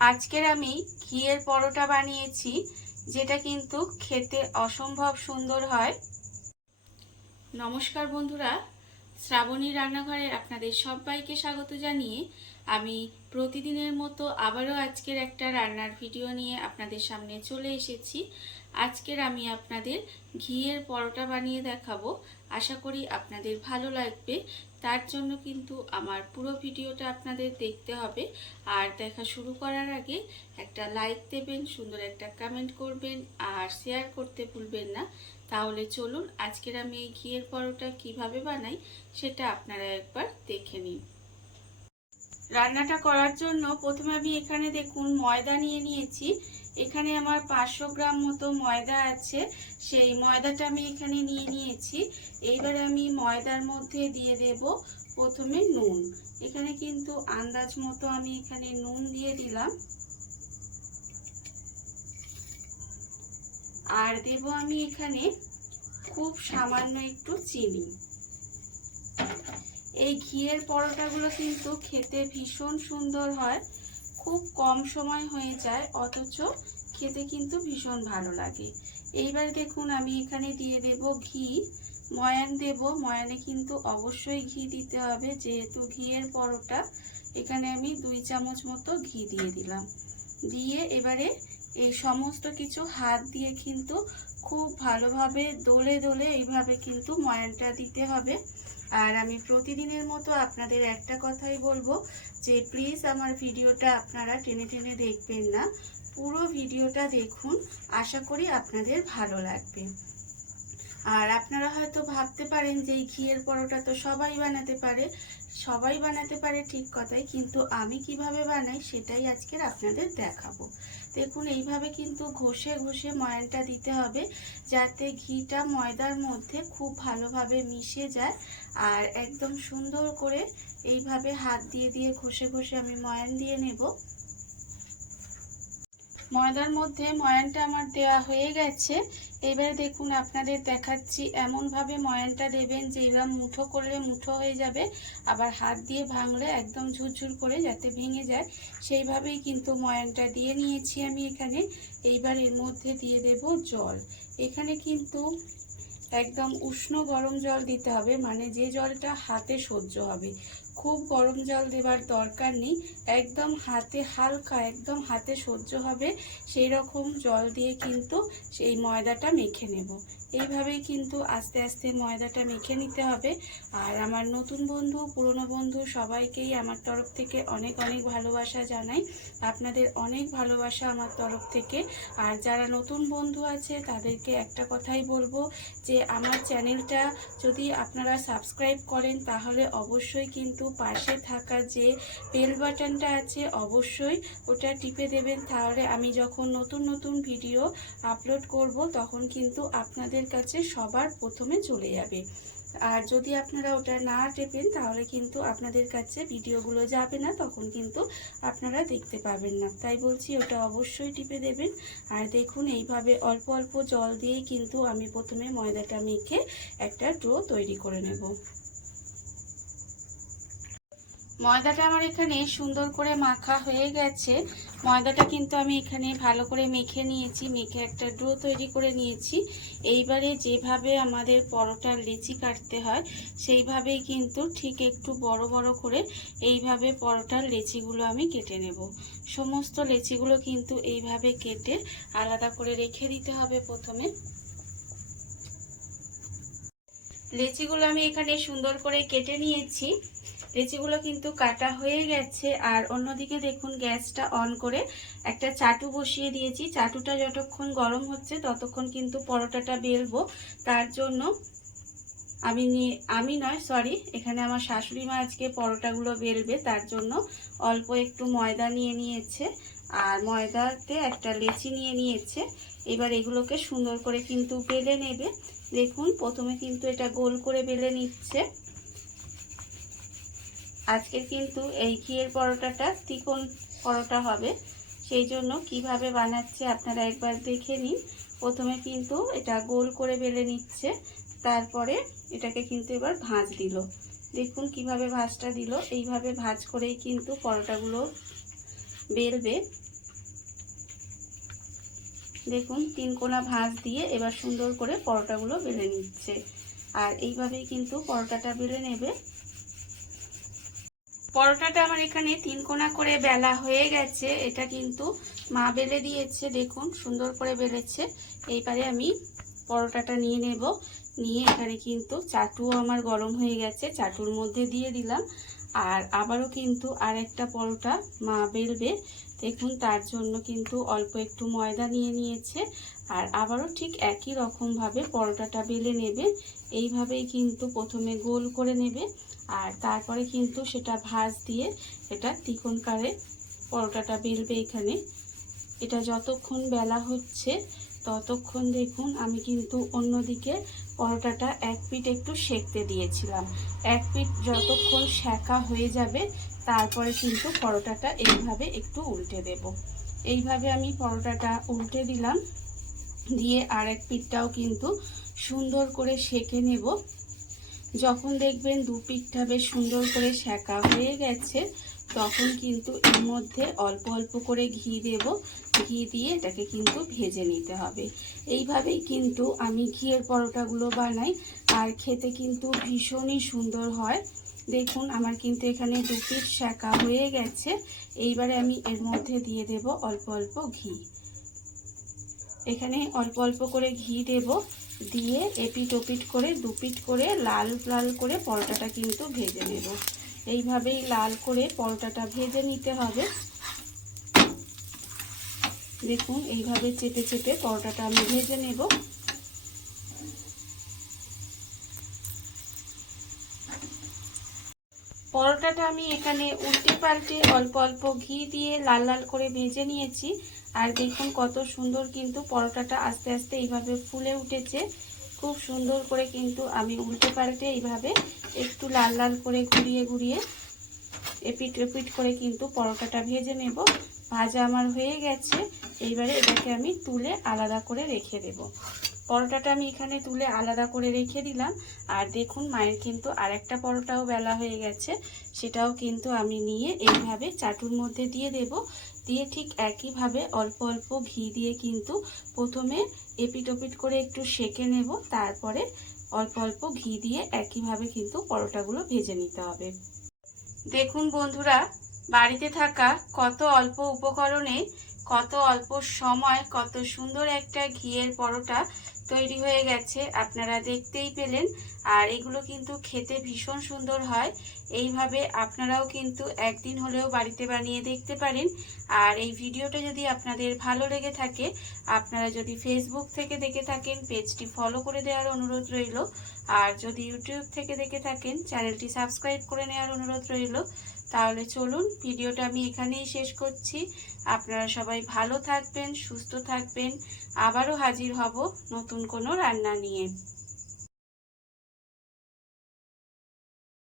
আজকের আমি ঘিয়ের পরোটা বানিয়েছি, যেটা কিন্তু খেতে অসম্ভব সুন্দর হয়। নমস্কার বন্ধুরা, শ্রাবণী রান্নাঘরে আপনাদের সবাইকে স্বাগত জানিয়ে আমি প্রতিদিনের মতো আবারও আজকের একটা রান্নার ভিডিও নিয়ে আপনাদের সামনে চলে এসেছি। আজকের আমি আপনাদের ঘিয়ের পরোটা বানিয়ে দেখাবো। আশা করি আপনাদের ভালো লাগবে। তার জন্য কিন্তু আমার পুরো ভিডিওটা আপনাদের দেখতে হবে। আর দেখা শুরু করার আগে একটা লাইক দেবেন, সুন্দর একটা কমেন্ট করবেন আর শেয়ার করতে ভুলবেন না। তাহলে চলুন আজকের আমি এই ঘিয়ের পরোটা কিভাবে বানাই সেটা আপনারা একবার দেখে নিন। রান্নাটা করার জন্য প্রথমে আমি এখানে দেখুন ময়দা নিয়ে নিয়েছি। এখানে আমার 500 গ্রাম মতো ময়দা আছে, সেই ময়দাটা আমি এখানে নিয়ে নিয়েছি। এইবার আমি ময়দার মধ্যে দিয়ে দেব প্রথমে নুন। এখানে কিন্তু আন্দাজ মতো আমি এখানে নুন দিয়ে দিলাম। আর দেব আমি এখানে খুব সামান্য একটু চিনি। এই ঘিয়ের পরোটাগুলো কিন্তু খেতে ভীষণ সুন্দর হয়, খুব কম সময় হয়ে যায়, অথচ খেতে কিন্তু ভীষণ ভালো লাগে। এইবার দেখুন আমি এখানে দিয়ে দেব ঘি। ময়ান দেব, ময়ানে কিন্তু অবশ্যই ঘি দিতে হবে, যেহেতু ঘিয়ের পরোটা। এখানে আমি 2 চামচ মতো ঘি দিয়ে দিলাম। দিয়ে এবারে এই সমস্ত কিছু হাত দিয়ে কিন্তু খুব ভালোভাবে দোলে দোলে এইভাবে কিন্তু ময়ানটা দিতে হবে। আর আমি প্রতিদিনের মতো আপনাদের একটা কথাই বলবো যে প্লিজ আমার ভিডিওটা আপনারা টেনে টেনে দেখবেন না, পুরো ভিডিওটা দেখুন। আশা করি আপনাদের ভালো লাগবে। আর আপনারা হয়তো ভাবতে পারেন যে এই ঘিয়ের পরোটা তো সবাই বানাতে পারে। সবাই বানাতে পারে ঠিক কথাই, কিন্তু আমি কিভাবে বানাই সেটাই আজকের আপনাদের দেখাবো। দেখুন এইভাবে কিন্তু ঘষে ঘষে ময়ানটা দিতে হবে, যাতে ঘিটা ময়দার মধ্যে খুব ভালোভাবে মিশে যায়। আর একদম সুন্দর করে এইভাবে হাত দিয়ে দিয়ে ঘষে ঘষে আমি ময়ান দিয়ে নেব। ময়দার মধ্যে ময়ানটা আমার দেওয়া হয়ে গেছে। এবারে দেখুন আপনাদের দেখাচ্ছি, এমনভাবে ময়ানটা দেবেন যে এবার মুঠো করলে মুঠো হয়ে যাবে, আবার হাত দিয়ে ভাঙলে একদম ঝুরঝুর করে যাতে ভেঙে যায় সেইভাবেই কিন্তু ময়ানটা দিয়ে নিয়েছি আমি এখানে। এইবার এর মধ্যে দিয়ে দেব জল। এখানে কিন্তু একদম উষ্ণ গরম জল দিতে হবে, মানে যে জলটা হাতে সহ্য হবে। খুব গরম জল দেবার দরকার নেই, একদম হাতে হালকা, একদম হাতে সহ্য হবে সেই রকম জল দিয়ে কিন্তু সেই ময়দাটা মেখে নেব। এইভাবেই কিন্তু আস্তে আস্তে ময়দাটা মেখে নিতে হবে। আর আমার নতুন বন্ধু, পুরনো বন্ধু সবাইকেই আমার তরফ থেকে অনেক অনেক ভালোবাসা জানাই। আপনাদের অনেক ভালোবাসা আমার তরফ থেকে। আর যারা নতুন বন্ধু আছে তাদেরকে একটা কথাই বলবো যে আমার চ্যানেলটা যদি আপনারা সাবস্ক্রাইব করেন তাহলে অবশ্যই কিন্তু পাশে থাকা যে বেল বাটনটা আছে অবশ্যই ওটা টিপে দেবেন। তাহলে আমি যখন নতুন নতুন ভিডিও আপলোড করব তখন কিন্তু আপনাদের কাছে সবার প্রথমে চলে যাবে। আর যদি আপনারা ওটা না টেপেন তাহলে কিন্তু আপনাদের কাছে ভিডিওগুলো যাবে না, তখন কিন্তু আপনারা দেখতে পাবেন না। তাই বলছি ওটা অবশ্যই টিপে দেবেন। আর দেখুন এইভাবে অল্প অল্প জল দিয়েই কিন্তু আমি প্রথমে ময়দাটা মেখে একটা ডো তৈরি করে নেব। ময়দাটা আমার এখানে সুন্দর করে মাখা হয়ে গেছে। ময়দাটা কিন্তু আমি এখানে ভালো করে মেখে নিয়েছি, মেখে একটা ডো তৈরি করে নিয়েছি। এইবারে যেভাবে আমাদের পরোটার লেচি কাটতে হয় সেইভাবেই কিন্তু ঠিক একটু বড় বড় করে এইভাবে পরোটার লেচিগুলো আমি কেটে নেব। সমস্ত লেচিগুলো কিন্তু এইভাবে কেটে আলাদা করে রেখে দিতে হবে। প্রথমে লেচিগুলো আমি এখানে সুন্দর করে কেটে নিয়েছি। লেচিগুলো কিন্তু কাটা হয়ে গেছে। আর অন্যদিকে দেখুন গ্যাসটা অন করে একটা চাটু বসিয়ে দিয়েছি। চাটুটা যতক্ষণ গরম হচ্ছে ততক্ষণ কিন্তু পরোটাটা বেলবো। তার জন্য এখানে আমার শাশুড়ি মা আজকে পরোটাগুলো বেলবে, তার জন্য অল্প একটু ময়দা নিয়ে নিয়েছে আর ময়দাতে একটা লেচি নিয়ে নিয়েছে। এবার এগুলোকে সুন্দর করে কিন্তু বেলে নেবে। দেখুন প্রথমে কিন্তু এটা গোল করে বেলে নিচ্ছে। আজকে কিন্তু এই ঘিয়ের পরোটাটা চিকন পরোটা হবে, সেই জন্য কিভাবে বানাচ্ছে আপনারা একবার দেখে নিন। প্রথমে কিন্তু এটা গোল করে বেলে নিচ্ছে, তারপরে এটাকে কিন্তু এবার ভাঁজ দিল। দেখুন কিভাবে ভাঁজটা দিল। এইভাবে ভাঁজ করেই কিন্তু পরোটাগুলো বেলবে। দেখুন 3 কোনা ভাঁজ দিয়ে এবার সুন্দর করে পরোটাগুলো বেলে নিচ্ছে। আর এইভাবেই কিন্তু পরোটাটা বেলে নেবে। পরোটাটা আমার এখানে 3 কোনা করে বেলা হয়ে গেছে। এটা কিন্তু মা বেলে দিয়েছে, দেখুন সুন্দর করে বেলেছে। এইবারে আমি পরোটাটা নিয়ে নেব। নিয়ে এখানে কিন্তু চাটুও আমার গরম হয়ে গেছে, চাটুর মধ্যে দিয়ে দিলাম। আর আবারও কিন্তু আরেকটা পরোটা মা বেলবে, দেখুন তার জন্য কিন্তু অল্প একটু ময়দা নিয়ে নিয়েছে। আর আবারও ঠিক একই রকমভাবে পরোটাটা বেলে নেবে। এইভাবেই কিন্তু প্রথমে গোল করে নেবে, আর তারপরে কিন্তু সেটা ভাঁজ দিয়ে এটা ত্রিকোণাকারে পরোটাটা বেলবে। এখানে এটা যতক্ষণ বেলা হচ্ছে ততক্ষণ দেখুন আমি কিন্তু অন্যদিকে পরোটাটা এক পিঠ একটু সেঁকতে দিয়েছিলাম। এক পিঠ যতক্ষণ সেঁকা হয়ে যাবে তারপরে কিন্তু পরোটাটা এইভাবে একটু উল্টে দেব। এইভাবে আমি পরোটাটা উল্টে দিলাম, দিয়ে আর এক পিঠটাও কিন্তু সুন্দর করে সেঁকে নেব। যখন দেখবেন দু পিঠটা বেশ সুন্দর করে সেঁকা হয়ে গেছে তখন কিন্তু এর মধ্যে অল্প অল্প করে ঘি দেব। ঘি দিয়ে এটাকে কিন্তু ভেজে নিতে হবে। এইভাবেই কিন্তু আমি ঘিয়ের পরোটাগুলো বানাই, আর খেতে কিন্তু ভীষণই সুন্দর হয়। দেখুন আমার কিন্তু এখানে দু পিঠ সেঁকা হয়ে গেছে। এইবারে আমি এর মধ্যে দিয়ে দেব অল্প অল্প ঘি। এখানে অল্প অল্প করে ঘি দেব, দিয়ে এপিট ওপিট করে দু পিঠ করে লাল লাল করে পরোটাটা কিন্তু ভেজে নেব। এইভাবেই লাল করে পরোটাটা ভেজে নিতে হবে। দেখুন এইভাবে চেপে চেপে পরোটাটা আমি ভেজে নেব। পরোটাটা আমি এখানে উল্টে পাল্টে অল্প অল্প ঘি দিয়ে লাল লাল করে ভেজে নিয়েছি। আর দেখুন কত সুন্দর কিন্তু পরোটাটা আস্তে আস্তে এইভাবে ফুলে উঠেছে। খুব সুন্দর করে কিন্তু আমি উল্টে পাল্টে এইভাবে একটু লাল লাল করে ঘুরিয়ে ঘুরিয়ে এপিট এপিট করে কিন্তু পরোটাটা ভেজে নেব। ভাজা আমার হয়ে গেছে। এইবারে এটাকে আমি তুলে আলাদা করে রেখে দেব। পরোটাটা আমি এখানে তুলে আলাদা করে রেখে দিলাম। আর দেখুন মায়ের কিন্তু আরেকটা পরোটাও বেলা হয়ে গেছে, সেটাও কিন্তু আমি নিয়ে এইভাবে চাটুর মধ্যে দিয়ে দেব। দিয়ে ঠিক একইভাবে অল্প অল্প ঘি দিয়ে কিন্তু প্রথমে এপিট ওপিট করে একটু সেঁকে নেব, তারপরে অল্প অল্প ঘি দিয়ে একইভাবে কিন্তু পরোটাগুলো ভেজে নিতে হবে। দেখুন বন্ধুরা, বাড়িতে থাকা কত অল্প উপকরণে কত অল্প সময় কত সুন্দর একটা ঘিয়ের পরোটা তৈরি হয়ে গেছে, আপনারা দেখতেই পেলেন। আর এগুলো কিন্তু খেতে ভীষণ সুন্দর হয়। এইভাবে আপনারাও কিন্তু একদিন হলেও বাড়িতে বানিয়ে দেখতে পারেন। আর এই ভিডিওটা যদি আপনাদের ভালো লেগে থাকে, আপনারা যদি ফেসবুক থেকে দেখে থাকেন পেজটি ফলো করে দেওয়ার অনুরোধ রইল। আর যদি ইউটিউব থেকে দেখে থাকেন চ্যানেলটি সাবস্ক্রাইব করে নেওয়ার অনুরোধ রইল। তাহলে চলুন ভিডিওটা আমি এখানেই শেষ করছি। আপনারা সবাই ভালো থাকবেন, সুস্থ থাকবেন। আবারও হাজির হব নতুন কোনো রান্না নিয়ে।